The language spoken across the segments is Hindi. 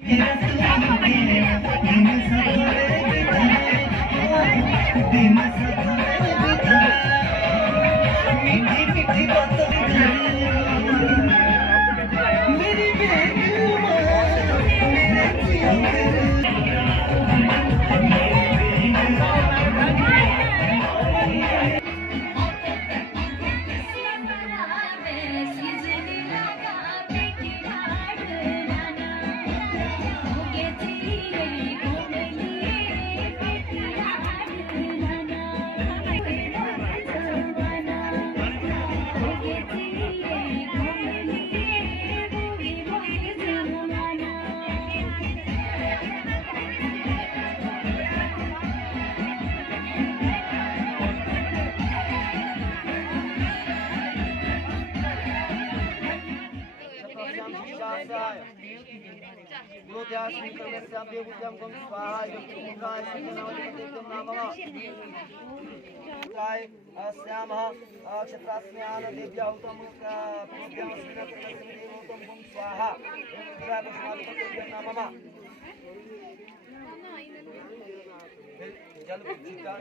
जल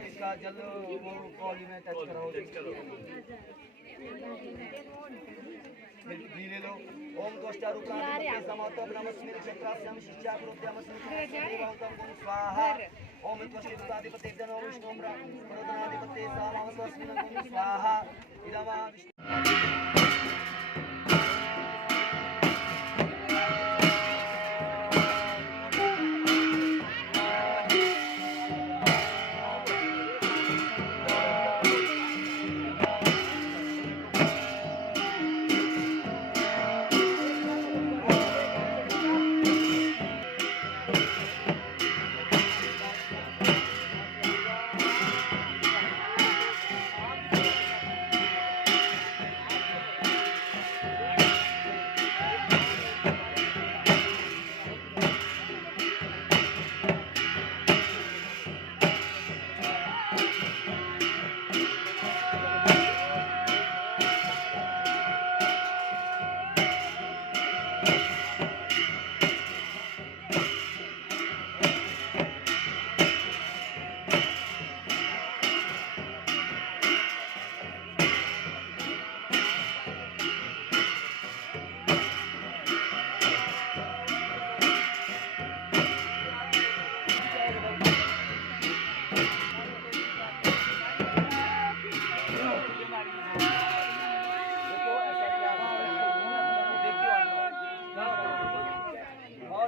इसका जल वो कॉली में टच कराओ, ले लो। ओम त्वष्टारूपाणि समातो ब्रह्मस्मिन् क्षेत्रास्याम शिष्याग्रोद्यमस्मिन् स्वाहा। ओम त्वष्टाधिपते जनो विष्णुं प्रदनाधिपते सामहस्मिन् स्वाहा। इदमा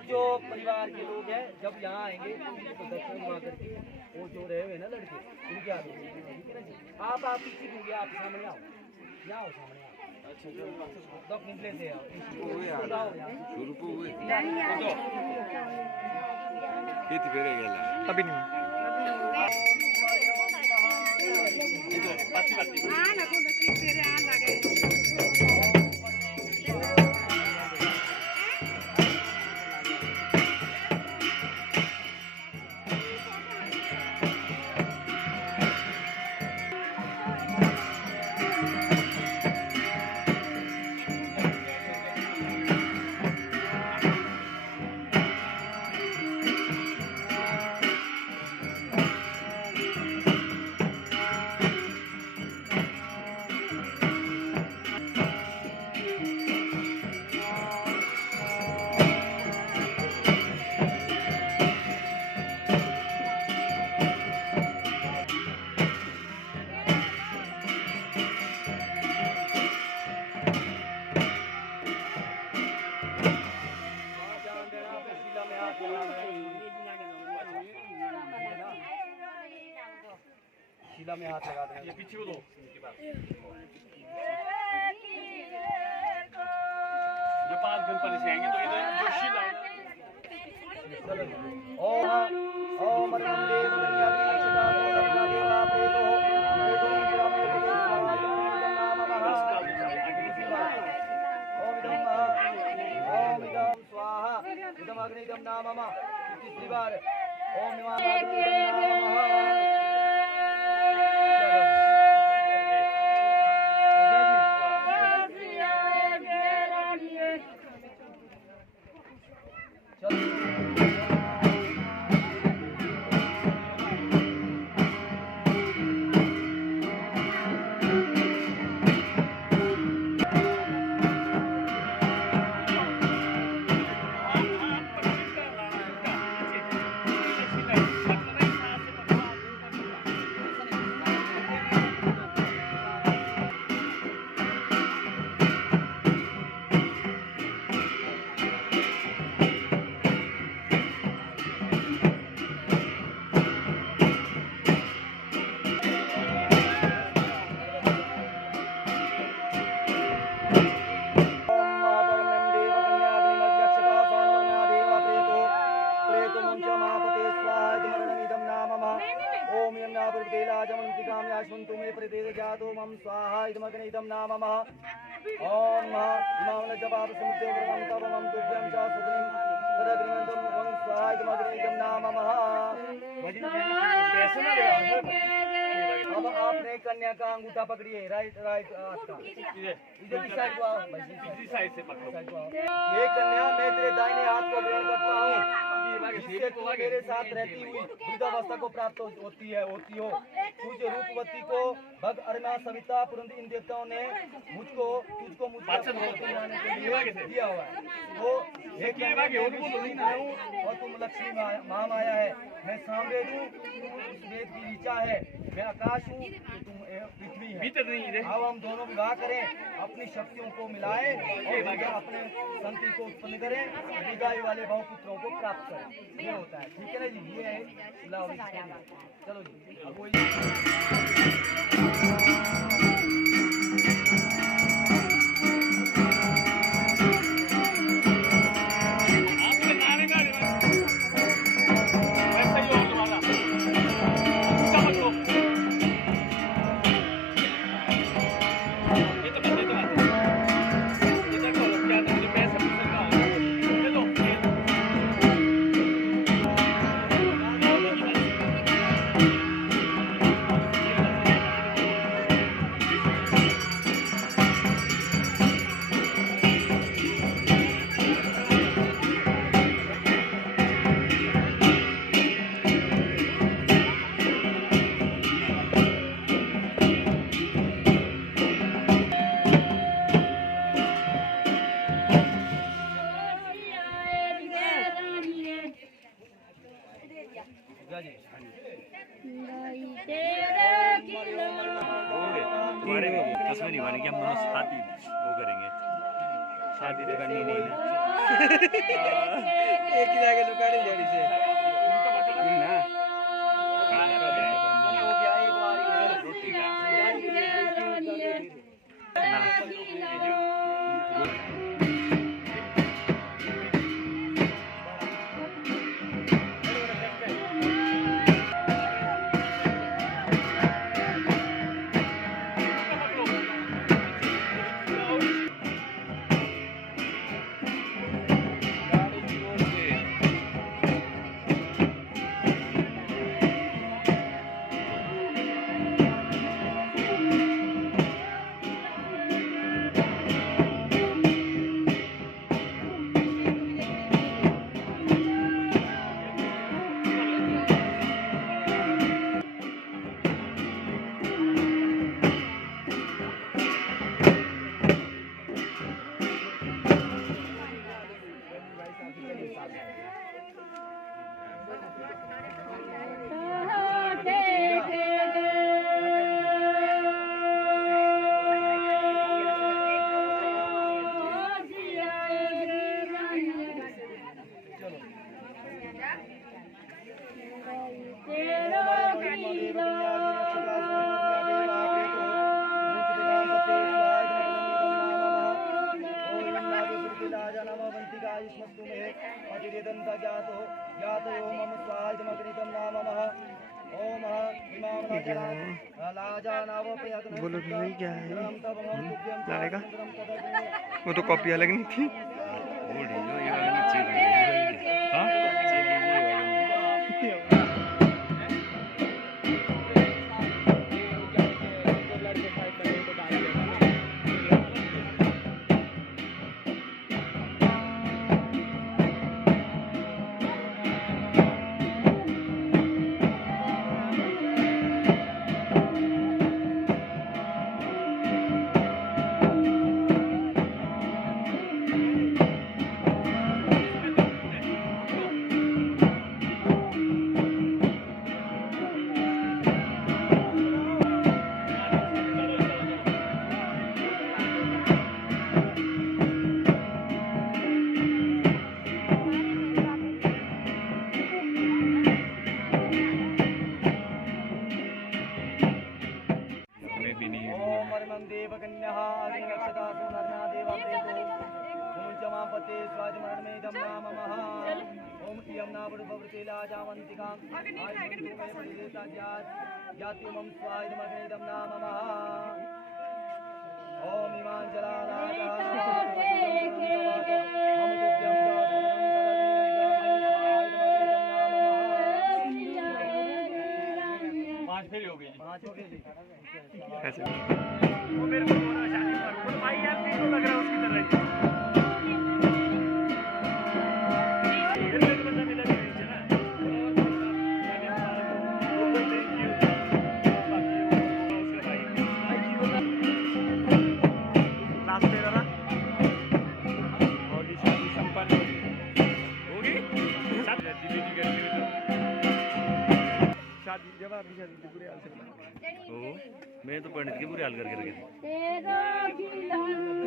जो परिवार के लोग हैं जब यहाँ आएंगे तो दर्शन हुआ करके वो जो रहे हुए ना लड़के उनके आगे आप किसी होंगे, आप सामने आओ, यहाँ आओ सामने आओ। अच्छा तो कंप्लेंट है शुरू को हुए किती फेरे गेला अभी नहीं शीला में हाथ लगा दें, ये पीछे को दो इनके पास। जो 5 दिन पहले से आएंगे तो इधर जो शीला ओम ओम नमः स्वाहा इदम अग्निदम नामः तीसरी बार ओम नमः स्वामी आश्वन्तु मे प्रदेश जातो मम स्वाहा इदमग्ने इदं नाम मम ओम इमाम जवाब समुद्र ब्रह्म तव मम तुभ्यं च सुग्निं तदग्निमन्तं मम स्वाहा इदमग्ने इदं नाम मम। अब आपने कन्या का अंगूठा पकड़िए, राइट राइट हाथ का इधर की साइड को आओ, इसी साइड से पकड़ो। ये कन्या मैं तेरे दाहिने हाथ को ग्रहण करता हूँ, जिससे तू मेरे साथ रहती हुई वृद्धावस्था को प्राप्त होती हो। तुझ रूपवती को भग अर्मा सविता पुरंदी इन देवताओं ने तुझको मुझसे दिया हुआ है। तो और तुम लक्ष्मी महामाया है, मैं सामवेद हूँ, वेद की ऋचा है, मैं आकाश हूँ, तुम पृथ्वी है। अब हम दोनों विवाह करें, अपनी शक्तियों को मिलाएं और अपने संति को उत्पन्न करें, दीर्घायु वाले बहुपुत्रों को प्राप्त करें। ये होता है, ठीक है ना जी? ये है चलो जी। अब वही तुम्हारे कसम नहीं मानेंगे, हम दोनों शादी वो करेंगे, शादी तो करनी नहीं ना। एक ही जाके लुकाने जोड़ी से ना बोलो कि भाई क्या है लाएगा? वो तो कॉपी अलग नहीं थी। ओम इयं नावृभवृते लाजावन्तिकां आयुर्वेदेता जात्युमं स्वाइदमग्नेदं नामः ओम इमां जलानाथाः पांच फेरी हो गई जी। पांच हो गए जी। ऐसे वो मेरे को बोला शादी पर भाई यार नहीं तो लग रहा उसकी तरह ही। ये तो एक बंदा मिला नहीं है ना। लास्ट पे वाला और ये शादी संपन्न होगी। शादी बेटी कर ली तो। शादी जब आपकी शादी की बुरे हाल से बता ओ, मैं तो पंडित के बुरे हाल करके रखे थे।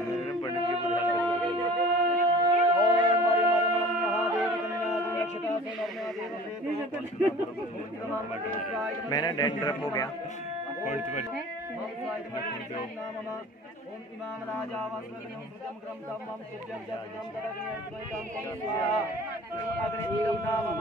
मैंने पंडित के बुरे हाल करके रखे थे। मैंने डैंड्रफ हो गया ओम इमाम राजा वस्त्रं सुतम क्रम तम मम सिद्धं जत्रं तदग्निं अग्नि ईरं नामः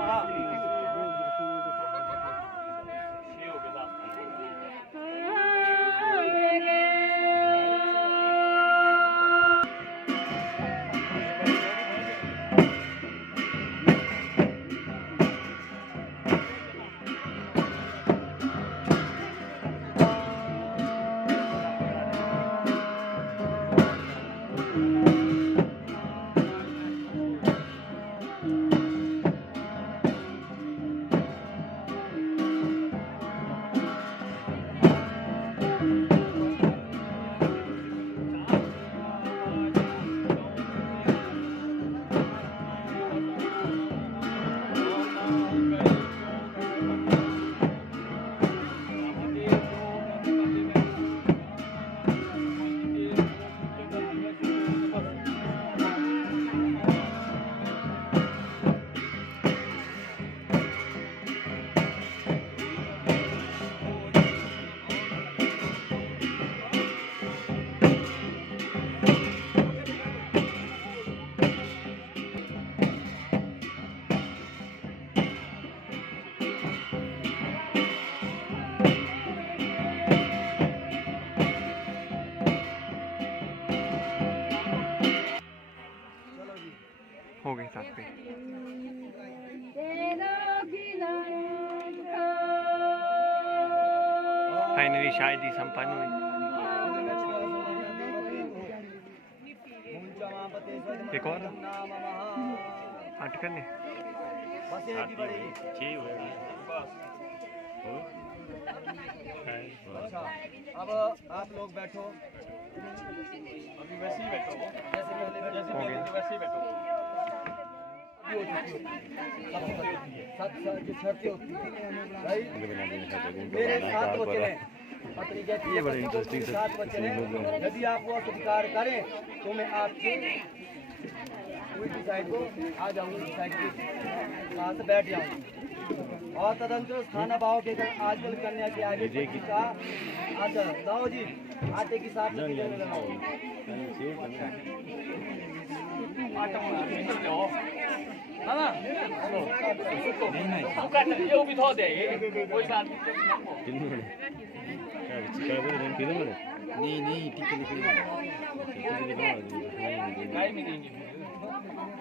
हो गए साथ पे फाइनली शादी संपन्न हुई एक और 8 करने छह हुए। अच्छा अब आप लोग बैठो अभी वैसे ही बैठो जैसे पहले बैठे हो गया वैसे ही बैठो। जो शर्तें होती है राइट मेरे 7 बच्चे हैं पत्नी कहती है बड़े इंटरेस्टिंग 7 बच्चे हैं यदि आप वो स्वीकार करें तो मैं आपके उल्टी साइड को आ जाऊंगी साइड के पास बैठ जाऊंगी और तदंतर स्थान भाव के आजकल कन्या के आगे पति का आदर दाओ जी आटे की साथ लगाओ नहीं टिकट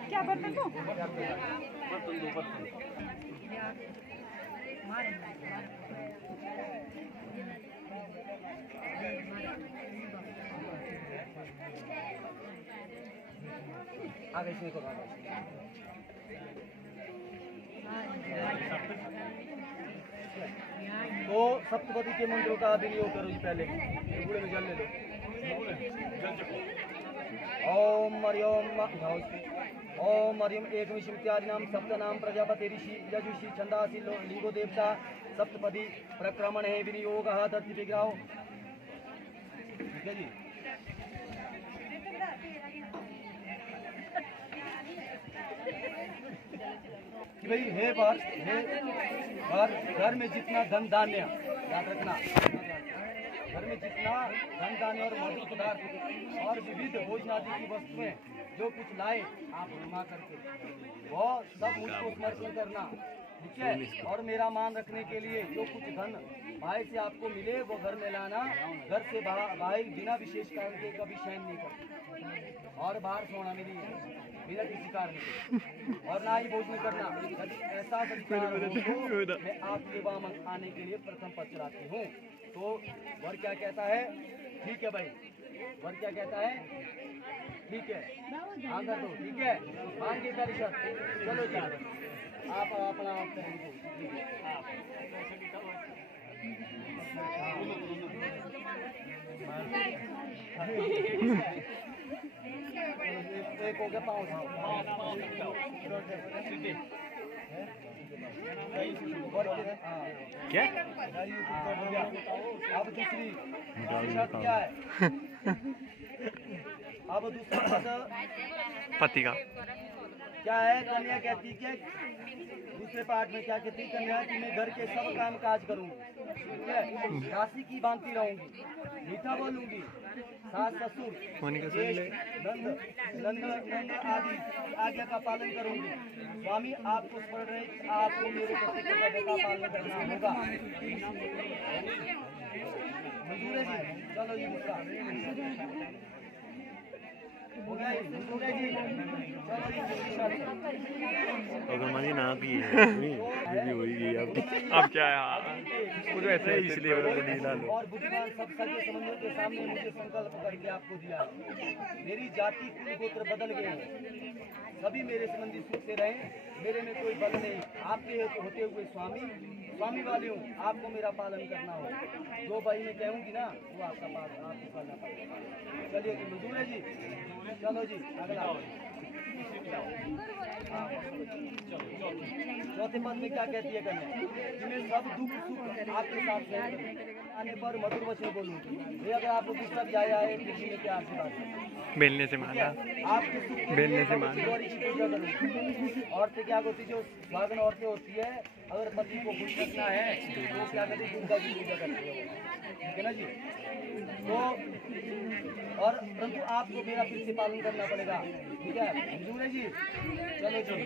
क्या बर्तन दो? आगे इसमें करो तो सप्तपदी के मंत्रों का विनियोग करो जी पहले बूढ़े में जल ले लो ओम मरियम ओम मरियम एक विश्वत्यादि नाम सप्त नाम प्रजापति ऋषि यजुषि छंदासी लिंगो देवता सप्तपदी प्रक्रमण है विनियोग धरती पे गिराओ ठीक है जी कि भाई है बार घर में जितना धन धान्य याद रखना घर में जितना धन धान्य और मधुर पदार्थ और विविध भोजनादि की वस्तुएं जो कुछ लाए आप क्षमा करके वो सब मुझको समर्पण करना, ठीक है। और मेरा मान रखने के लिए जो कुछ धन भाई से आपको मिले वो घर में लाना। घर से भाई बिना विशेष कारण के कभी शयन नहीं करते और बाहर सोना भी नहीं है बिना किसी कारण के, और ना ही भोजन करना। यदि ऐसा अधिकार हो तो मैं आपके वामन आने के लिए प्रथम पद चलाती हूँ। तो वर क्या कहता है? ठीक है भाई, वर क्या कहता है? ठीक है, हाँ कर दो, ठीक है, मांगे परिषद। चलो जी आप अपना एक हो गया पाँव क्या अब दूसरी शर्त क्या है? अब दूसरा पद पति का क्या है? कन्या कहती है दूसरे पार्ट में क्या कहती है कन्या कि मैं घर के सब काम काज करूंगी, ठीक है, राशि की बांधती रहूंगी, मीठा बोलूंगी, सास ससुर नंद नंद नंद आदि आज्ञा का पालन करूंगी। स्वामी आपको स्मरण रहे, आपको मेरे कर्तव्य का पालन करना होगा। मंजूर है जी? चलो जी दूसरा हो गया मंजूर है जी? चलो जी अगर मजी ना भी है होगी अब क्या है? हाँ वो तो ऐसे ही इसलिए और बुद्धिमान सब सगे समझों के सामने मुझे संकल्प करके आपको दिया है। मेरी जाति कुल गोत्र बदल गए हैं, सभी मेरे संबंधी सुख से रहें, मेरे में कोई बल नहीं। आपके होते हुए स्वामी वाले हूँ, आपको मेरा पालन करना हो। जो भाई मैं कहूँगी ना वो आपका पालन आपको करना पड़ेगा। चलिए जी मंजूर है जी? चलो जी अगला चौथे पद में क्या कहती है कन्या कि मैं सब दुख सुख आपके साथ सहन करूं, आने पर मधुर वचन बोलूं। ये अगर आपको गुस्सा भी आया है किसी में क्या आपकी बात है? बेलने से मारना, आपके सुख के बेलने लिए से मारना। गौरी की पूजा करूं। औरतें क्या होती जो सुहागन औरतें होती है, अगर पति को खुश रखना है तो क्या करती है? दुर्गा की पूजा करती है, ठीक है ना जी? तो और परंतु आपको मेरा फिर से पालन करना पड़ेगा, ठीक है? मंजूर है जी? चलो चलो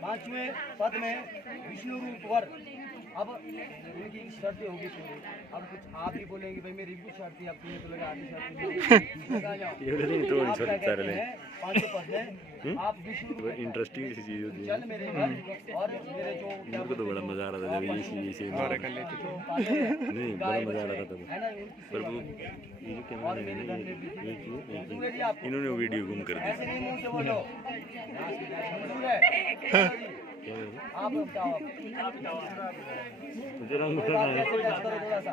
पांचवें पद में विष्णु रूप वर। अब उनकी शर्तें होगी पूरी। अब कुछ आप ही बोलेंगे भाई मेरी भी शर्त है, अब तुम्हें तो लगा आधी शर्त पांचवें पद में आप विष्णु इंटरेस्टिंग सी चीज होती है। चल मेरे घर और मेरे जो मेरे को तो बड़ा मजा आ रहा था जब ये और कर लेते तो नहीं बड़ा मजा आ रहा था है ना उनकी पर वो ये जो कैमरा है ना ये इन्होंने वीडियो गुम कर ऐसे नहीं मुंह से बोलो। मंजूर है? दिया आप बताओ मुझे रंग कोई बात कैसे टच करो थोड़ा सा।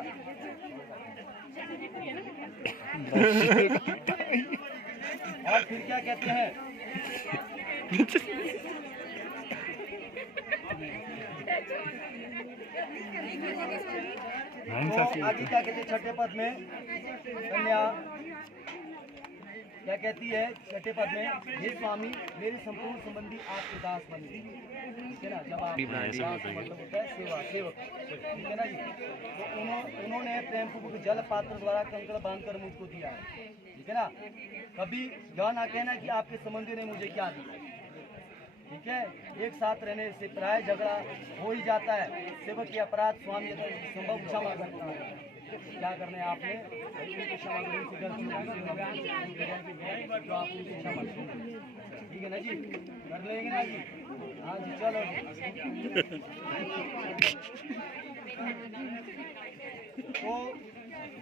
और फिर क्या कहते हैं? तो आगे क्या कहते हैं छठे पद में? कन्या क्या कहती है छठे पद में? हे स्वामी मेरे संपूर्ण संबंधी आपके दास बन गए, ठीक है ना? जब आप दास मतलब होता है सेवा सेवक, ठीक है ना जी? तो उन्होंने प्रेम पूर्वक जल पात्र द्वारा कंकड़ बांधकर मुझको दिया है, ठीक है ना? कभी यह ना कहना कि आपके संबंधी ने मुझे क्या दिया, ठीक है? एक साथ रहने से प्राय झगड़ा हो ही जाता है। सेवक के अपराध स्वामी यदि संभव क्षमा करता है। क्या करना है आपने? उनकी क्षमा करने से गलती जो आप उनकी क्षमा करें, ठीक है ना जी? कर लेंगे ना जी? हाँ जी चलो। तो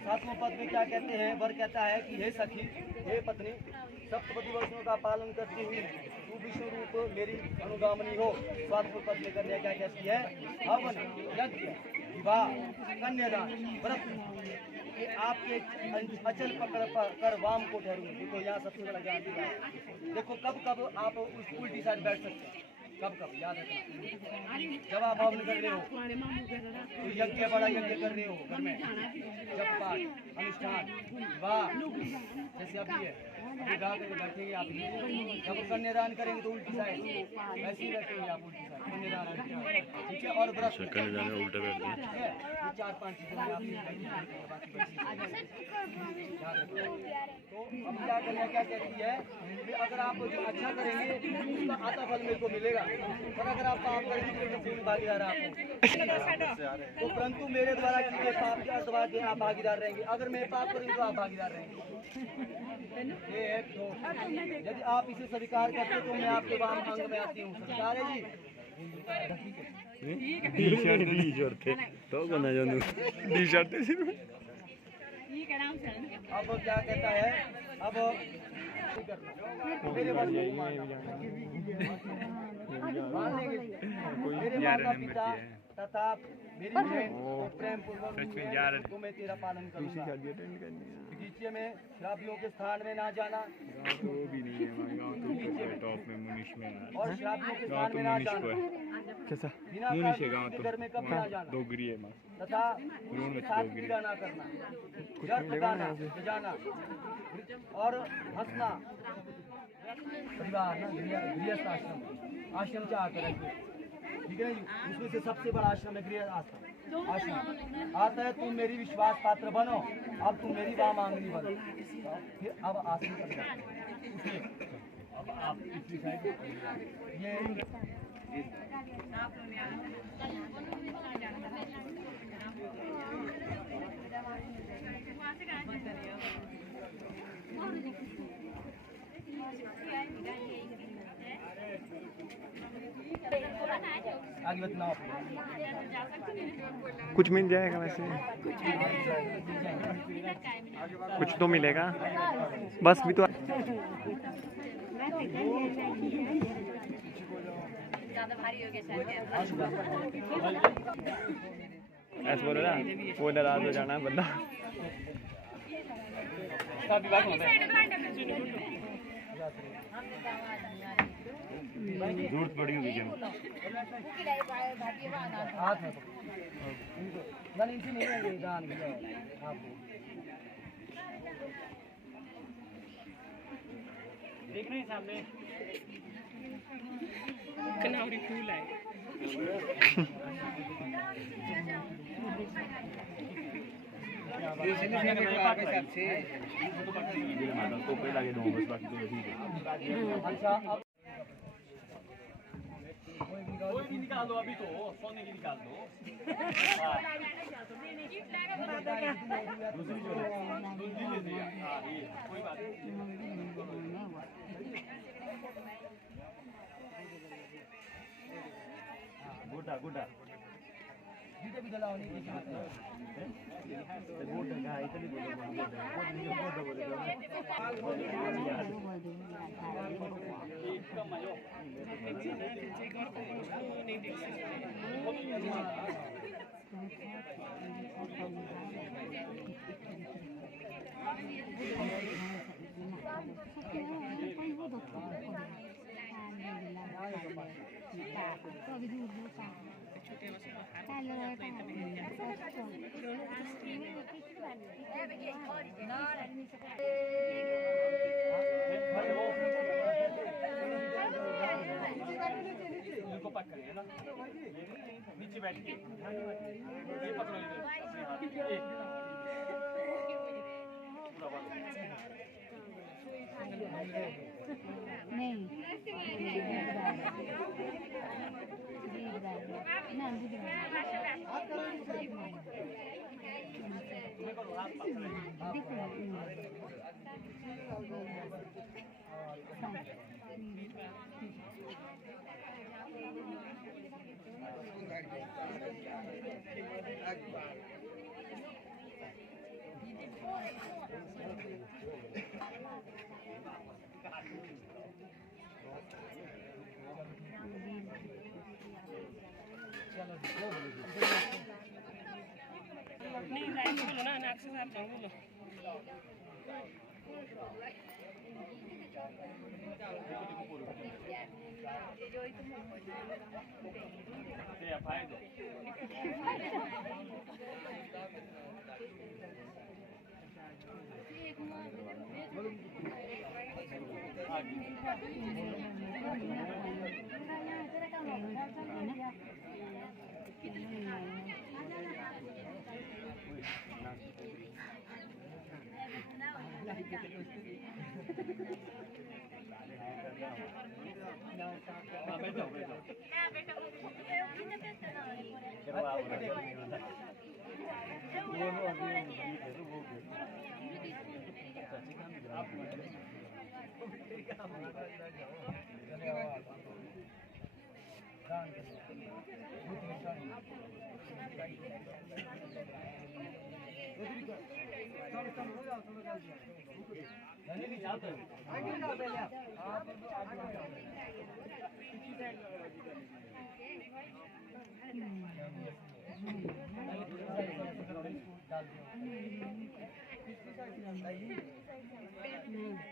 सातवें पद में क्या कहते हैं? वर कहता है कि हे सखी हे पत्नी सप्तपति वर्षों का पालन करती हुई तू विष्णु रूप मेरी अनुगामनी हो। सातवें पद में करने क्या कहती है? हवन यज्ञ विवाह कन्यादान व्रत कि आपके अचल पकड़ कर वाम को ठहरूंगी। देखो यहाँ सबसे बड़ा ज्ञान दिया है। देखो कब कब आप उस उल्टी साइड बैठ सकते हैं, कब कब याद रखना, जब आप हवन कर रहे हो तो यज्ञ बड़ा यज्ञ कर रहे हो घर में, जब पाठ अनुष्ठान वाह जैसे अभी है, अभी गा करके बैठेंगे आप, जब कन्यादान करेंगे तो उल्टी साइड वैसे ही बैठेंगे आप उल्टी साइड कन्यादान, ठीक है। और व्रत कन्यादान में उल्टा बैठ गए, ठीक है, ये 4-5 चीजें आप बाकी तो अब क्या करना, क्या कहती है कि अगर आप जो अच्छा करेंगे उसका आता फल मेरे को मिलेगा, और अगर आप पाप करेंगे तो पूर्ण भागीदार आपको, तो परंतु मेरे द्वारा किए पाप के अर्थवाद आप भागीदार रहेंगे, अगर मैं पाप करूँगी तो आप भागीदार रहेंगे। ये है तो यदि आप इसे स्वीकार करते तो मैं आपके वाम अंग में आती हूँ, स्वीकार है जी। तो बना जाऊँ अब क्या कहता है, अब मेरे माता पिता तथा मेरी बहन को प्रेम पूर्वक तो मैं तेरा पालन करूंगा। बगीचे में शराबियों के स्थान में ना जाना, और शराबियों के स्थान में ना जाना, बिना घर में कभी ना जाना, तथा साथ पीड़ा ना करना, व्यर्थ गाना बजाना और हंसना। परिवार ना गृहस्थ आश्रम, आश्रम से आकर रखिए, ठीक है जी। उसमें से सबसे बड़ा आश्रम है गृह आश्रम। आता है तुम मेरी विश्वास पात्र बनो, अब तुम मेरी वाम आंगनी बनो। फिर अब आसन कर अब आप पिछली साइड ये आगे बताओ, कुछ मिल जाएगा वैसे, कुछ तो मिलेगा बस भी तो। ऐसा बोलो ना, वो नाराज हो जाना बंदा। जरूरत पड़ी होगी जब हाथ में ना नीचे नहीं है दान आपको देख रहे हैं सामने कनावरी फूल है। अच्छा निकाल दो अभी, तो सोने की निकाल दो। दूसरी जो है कोई बात गुड्डा गुड्डा भी दलाओ नहीं इनको पक करिए ना, नीचे बैठ के ये पकड़ो नहीं लाइन बोलो ना, नाक से साफ बोलो। Ya फायदो बैठो बैठो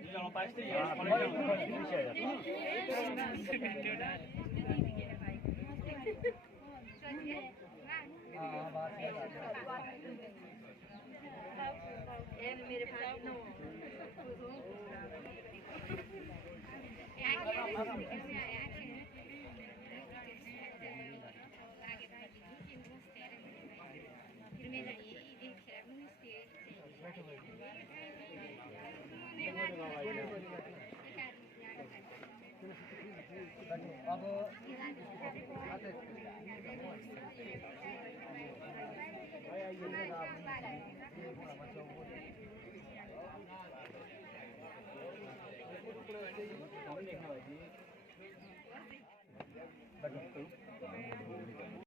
Jangan pasti ya. मेरे भाई नो अब देखना भाई